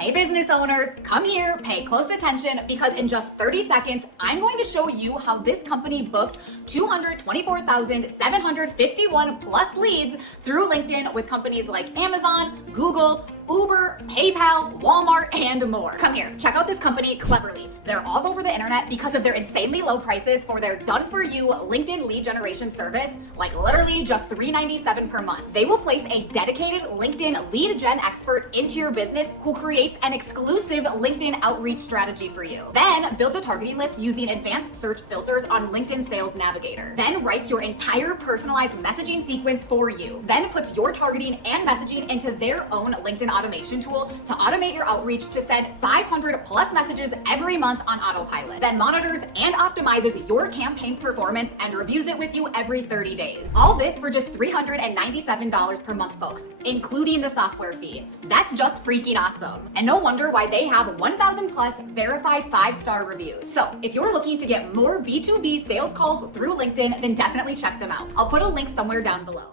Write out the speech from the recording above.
Hey business owners, come here, pay close attention, because in just 30 seconds, I'm going to show you how this company booked 224,751 plus leads through LinkedIn with companies like Amazon, Google, Uber, PayPal, Walmart, and more. Come here, check out this company, Cleverly. They're all over the internet because of their insanely low prices for their done-for-you LinkedIn lead generation service, like literally just $3.97 per month. They will place a dedicated LinkedIn lead gen expert into your business who creates an exclusive LinkedIn outreach strategy for you. Then builds a targeting list using advanced search filters on LinkedIn Sales Navigator. Then writes your entire personalized messaging sequence for you. Then puts your targeting and messaging into their own LinkedIn automation tool to automate your outreach to send 500 plus messages every month on autopilot. Then monitors and optimizes your campaign's performance and reviews it with you every 30 days. All this for just $397 per month, folks, including the software fee. That's just freaking awesome. And no wonder why they have 1,000 plus verified 5-star reviews. So if you're looking to get more B2B sales calls through LinkedIn, then definitely check them out. I'll put a link somewhere down below.